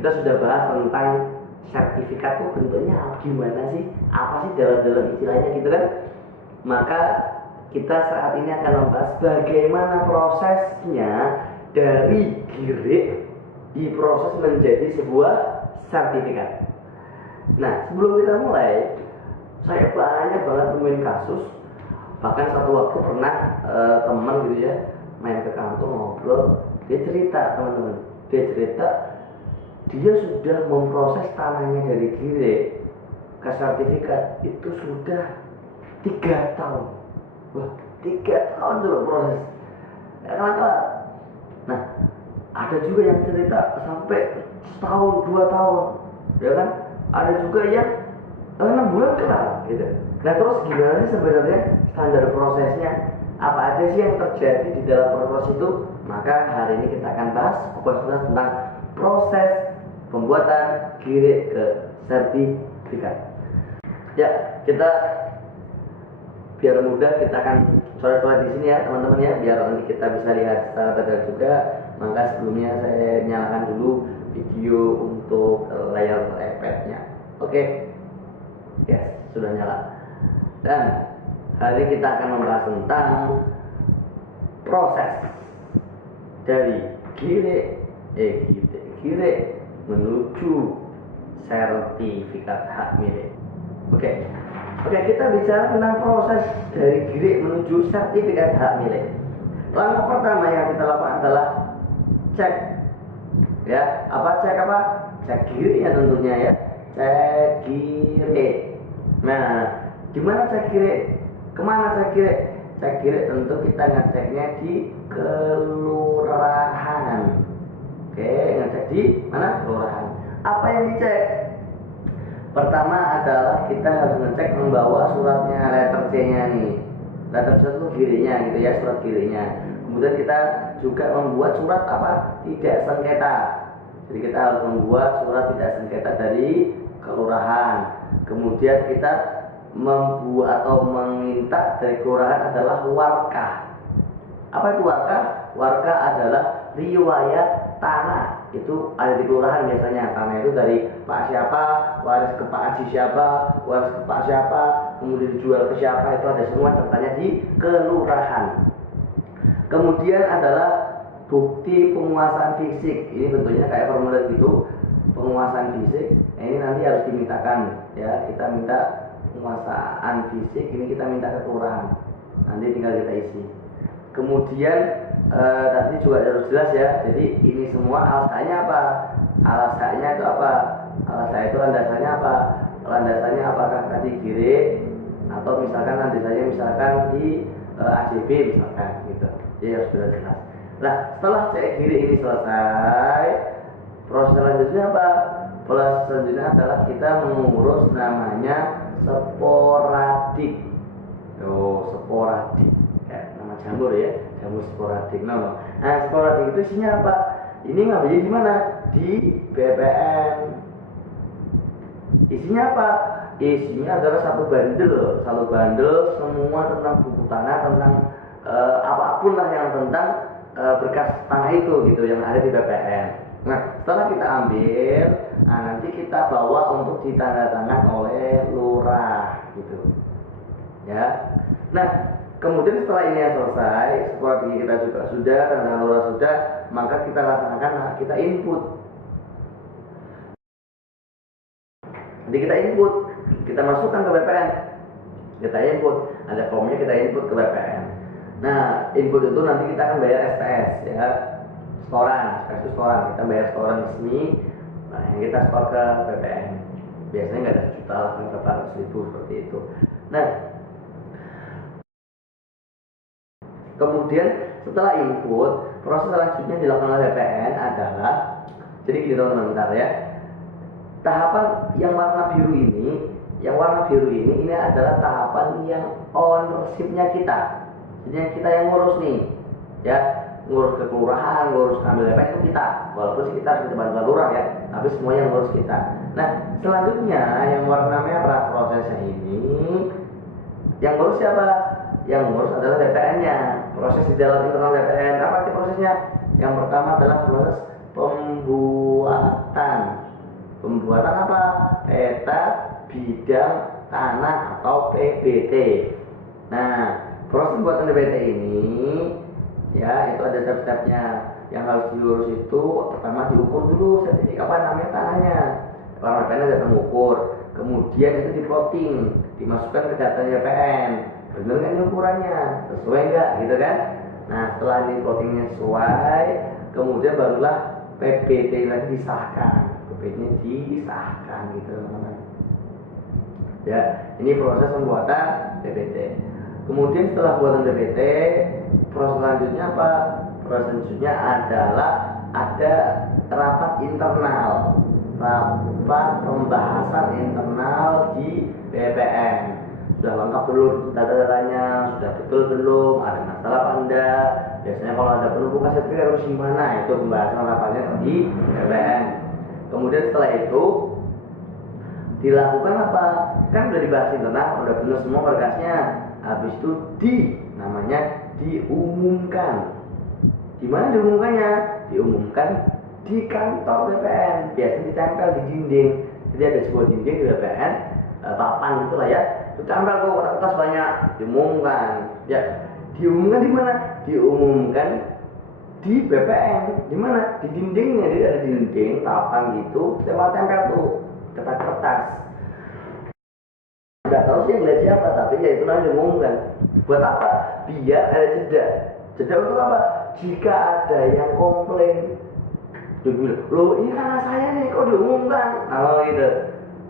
kita sudah bahas tentang sertifikat itu bentuknya gimana sih, apa sih dalam istilahnya gitu kan. Maka kita saat ini akan membahas bagaimana prosesnya dari GIRE diproses menjadi sebuah sertifikat. Nah, sebelum kita mulai, saya banyak banget nemuin kasus. Bahkan satu waktu pernah teman gitu ya main ke kantor ngobrol, dia cerita teman-teman, dia sudah memproses tanahnya dari GIRE ke sertifikat itu sudah 3 tahun. Wah, 3 tahun dulu proses. Ya kelar. Nah, ada juga yang cerita sampai setahun, 2 tahun, ya kan? Ada juga yang 6 bulan kelar, gitu. Nah, terus gimana sih sebenarnya standar prosesnya? Apa aja sih yang terjadi di dalam proses itu? Maka hari ini kita akan bahas fokus tentang proses pembuatan GIRE ke sertifikat. Ya, kita biar mudah kita akan coret-coret di sini ya teman-teman ya, biar nanti kita bisa lihat secara detail juga. Maka sebelumnya saya nyalakan dulu video untuk layar iPad-nya. Oke. Yes, sudah nyala. Dan hari ini kita akan membahas tentang proses dari GIRE menuju sertifikat hak milik. Oke, kita bicara tentang proses dari GIRE menuju sertifikat hak milik. Langkah pertama yang kita lakukan adalah cek, ya. Cek GIRE-nya tentunya ya. Cek GIRE. Nah, gimana cek GIRE? Kemana cek GIRE? Cek GIRE tentu kita ngeceknya di kelurahan. Oke, ngecek di mana? Kelurahan. Apa yang dicek? Pertama adalah kita harus ngecek membawa suratnya, letter C-nya nih. Letter C itu GIRE-nya gitu ya, surat GIRE-nya. Kemudian kita juga membuat surat apa? Tidak sengketa. Jadi kita harus membuat surat tidak sengketa dari kelurahan. Kemudian kita membuat atau meminta dari kelurahan adalah warkah. Apa itu warkah? Warkah adalah riwayat tanah. Itu ada di kelurahan biasanya. Tanah itu dari Pak siapa, waris ke Pak Haji siapa, waris ke Pak siapa, kemudian dijual ke siapa, itu ada semua ceritanya di kelurahan. Kemudian adalah bukti penguasaan fisik. Ini bentuknya kayak formulir gitu. Penguasaan fisik. Ini nanti harus dimintakan ya. Kita minta penguasaan fisik, ini kita minta ke kelurahan. Nanti tinggal kita isi. Kemudian tadi juga harus jelas ya. Jadi ini semua alasannya apa? Alasannya itu apa? Alasannya itu landasannya apa? Landasannya apakah tadi GIRE atau misalkan landasannya misalkan di AJB misalkan gitu. Jadi harus jelas. Nah, setelah cek GIRE ini selesai, proses selanjutnya apa? Proses selanjutnya adalah kita mengurus namanya sporadik. Sporadik. Kayak nama jamur ya, jamur sporadik. Nah, sporadik itu isinya apa? Ini ngambilnya di mana? Di BPN. Isinya apa? Isinya adalah satu bundle semua tentang buku tanah, tentang apapun lah yang tentang berkas tanah itu gitu yang ada di BPN. Nah, setelah kita ambil, nanti kita bawa untuk ditandatangan oleh lurah gitu. Ya. Nah, kemudian setelah ini selesai, seperti kita juga sudah, tanda lurah sudah, maka kita laksanakan, kita input. Jadi kita input, kita masukkan ke BPN. Kita input, ada formnya kita input ke BPN. Nah, input itu nanti kita akan bayar SPS ya. Setoran, kita bayar setoran resmi. Nah, yang kita setor ke BPN. Biasanya nggak ada sejuta lah, berapa ratus ribu seperti itu. Nah, kemudian setelah input, proses selanjutnya dilakukan oleh BPN adalah, jadi gini teman-teman, bentar ya. Tahapan yang warna biru ini adalah tahapan yang ownership-nya kita. Jadi kita yang ngurus nih, ya. Ngurus ke kelurahan, ngurus ngambil BPN itu kita. Walaupun sih kita harus bantuan lurah ya, tapi semua yang ngurus kita. Nah, selanjutnya yang warna merah prosesnya ini, yang ngurus siapa? Yang ngurus adalah BPN-nya. Proses di dalam internal BPN apa sih prosesnya? Yang pertama adalah proses pembuatan apa? Peta bidang tanah atau PBT. Nah, proses pembuatan PBT ini ya itu ada step-stepnya. Yang harus diurus itu pertama diukur dulu sertifikat apa namanya tanahnya. Orang PPN datang mengukur, kemudian itu diplotting, dimasukkan ke data PPN. Benar nggak ini ukurannya? Sesuai nggak gitu kan? Nah, setelah ini plottingnya sesuai, kemudian barulah PBT lagi disahkan. PBT-nya disahkan gitu teman-teman. Ya, ini proses pembuatan PBT. Kemudian setelah pembuatan PBT, proses selanjutnya apa? Proses selanjutnya adalah ada rapat internal, rapat pembahasan internal di BPN. Sudah lengkap belum data-datanya? Sudah betul belum? Ada masalah apa enggak? Biasanya kalau ada penumpukan sertifikat harus gimana? Itu pembahasan rapatnya di BPN. Kemudian setelah itu dilakukan apa? Kan udah dibahas internal, udah benar semua berkasnya. Habis itu namanya diumumkan. Di mana diumumkannya? Diumumkan di kantor BPN. Biasanya ditempel di dinding. Jadi ada sebuah dinding di BPN, papan gitulah ya. Ditempel tuh kertas banyak, diumumkan. Ya, diumumkan di mana? Diumumkan di BPN. Di mana? Di dindingnya. Jadi ada dinding, papan gitu, tempel tuh kertas. Nggak tahu sih yang lihat siapa, tapi ya itu namanya diumumkan. Buat apa? Biar ada jeda. Jeda untuk apa? Jika ada yang komplain, dia bilang, loh ini karena saya nih, kok diumumkan? Nah gitu.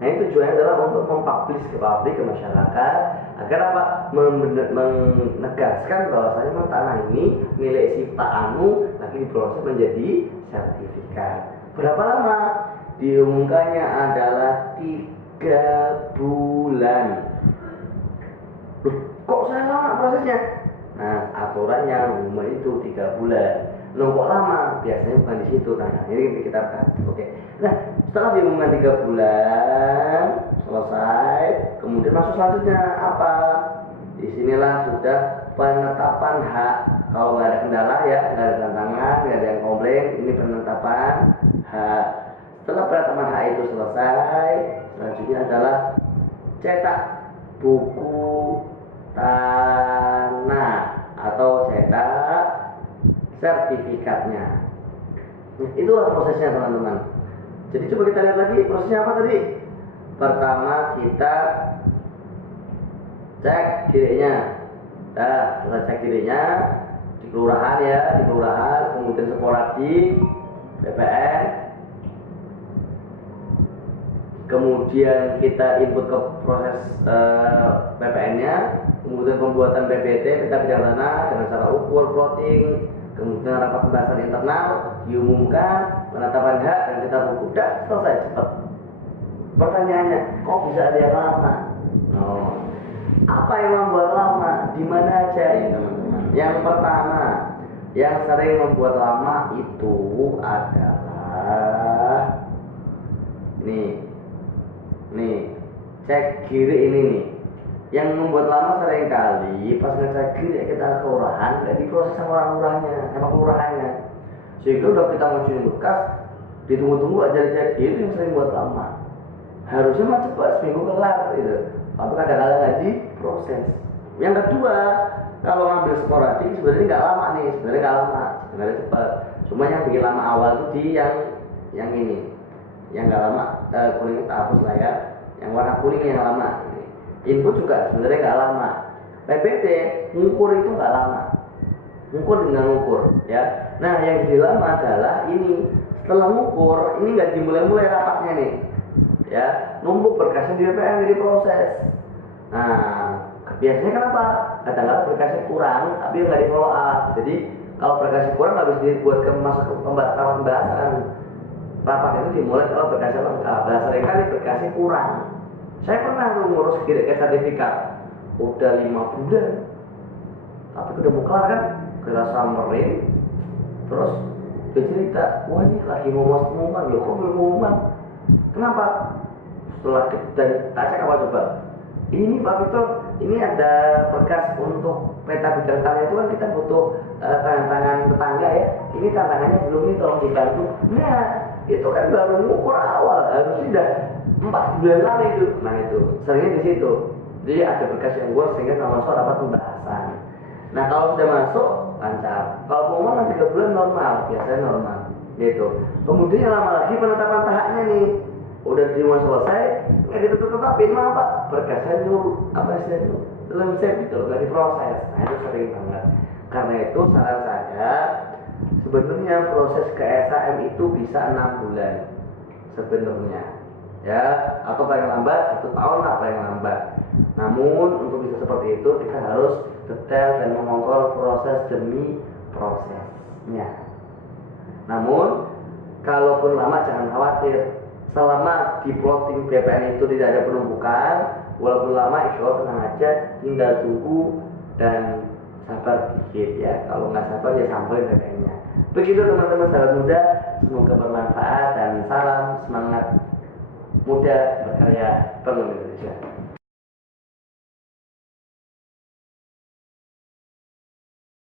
Nah itu tujuannya adalah untuk mempublish ke publik, ke masyarakat, agar apa? Menegaskan bahwasanya tanah ini milik si Pak Anu lagi diproses menjadi sertifikat. Berapa lama? Diumumkannya adalah 3 bulan. Loh, kok saya lama prosesnya? Nah, aturannya umum itu 3 bulan. Loh, kok lama? Biasanya bukan di situ. Nah, ini kita bahas. Oke. Nah, setelah diumumkan 3 bulan selesai, kemudian masuk selanjutnya apa? Disinilah sudah penetapan hak. Kalau nggak ada kendala ya, nggak ada tantangan, nggak ada yang komplain, ini penetapan hak. Setelah penetapan hak itu selesai, selanjutnya adalah cetak buku tanah atau cetak sertifikatnya. Itulah prosesnya teman-teman. Jadi coba kita lihat lagi prosesnya apa tadi. Pertama kita cek dirinya. Nah, setelah cek dirinya di kelurahan ya, di kelurahan, kemudian sporadik BPN. Kemudian kita input ke proses PPN-nya, kemudian pembuatan PBT, peta bidang tanah dengan cara ukur, plotting, kemudian rapat pembahasan internal, diumumkan, penetapan hak dan cetak buku. Udah selesai cepat. Pertanyaannya, kok bisa ada yang lama? Oh, apa yang membuat lama? Di mana aja ya teman-teman? Yang pertama, yang sering membuat lama itu adalah nih, cek kiri ini nih. Yang membuat lama sering kali pas ngecek kiri kita kelurahan nggak diproses sama orang-orangnya, sama kelurahannya. Sehingga udah kita ngajuin bekas, ditunggu-tunggu aja jadi itu yang sering buat lama. Harusnya mah cepat seminggu kelar gitu. Tapi kadang-kadang nggak diproses. Yang kedua, kalau ngambil sporadik sebenarnya nggak lama nih, sebenarnya nggak lama, sebenarnya cepat. Cuma yang bikin lama awal tuh di yang ini. Yang nggak lama kuning kita hapus lah ya, yang warna kuning yang lama. Input juga sebenarnya nggak lama. PBT ngukur itu nggak lama, ngukur dengan ngukur ya. Nah yang jadi lama adalah ini setelah ngukur ini nggak dimulai rapatnya nih ya, numpuk berkasnya di BPN jadi proses. Nah biasanya kenapa? Kadang-kadang berkasnya kurang tapi nggak di follow up. Jadi kalau berkasnya kurang nggak bisa dibuat ke masa pembahasan. Rapat itu dimulai kalau berkasnya lengkap. Nah, seringkali berkasnya kurang. Saya pernah tuh ngurus sertifikat udah 5 bulan, tapi udah mau kelar kan, kita samperin, terus dia cerita, wah ini lagi mau masuk pengumuman, loh kok belum pengumuman? Kenapa? Setelah dan tak cek apa coba? ini Pak Victor, ini ada berkas untuk peta bidang tanah itu kan kita butuh tangan-tangan tetangga ya. Ini tantangannya belum nih, tolong dibantu. Nah, itu kan baru mengukur awal, harus sudah 4 bulan lalu itu. Nah itu, seringnya di situ. Jadi ada berkas yang gue sehingga kalau masuk dapat pembahasan. Nah kalau sudah masuk lancar. Kalau pengumuman nanti 3 bulan normal, biasanya normal. Gitu. Kemudian yang lama lagi penetapan tahapnya nih. Udah terima selesai, nggak ditetapin malah Pak berkasnya dulu apa sih itu belum set gitu, nggak diproses. Nah itu sering banget. Karena itu saran saya sebenarnya proses ke SHM itu bisa 6 bulan sebenarnya ya, atau paling lambat 1 tahun lah paling lambat. Namun untuk bisa seperti itu kita harus detail dan mengontrol proses demi prosesnya. Namun kalaupun lama jangan khawatir, selama di plotting BPN itu tidak ada penumpukan, walaupun lama insya Allah tenang aja, tinggal tunggu dan sabar dikit ya. Kalau nggak sabar ya sampai BPN-nya. Begitu teman-teman sahabat muda, semoga bermanfaat dan salam semangat muda berkarya bangun Indonesia.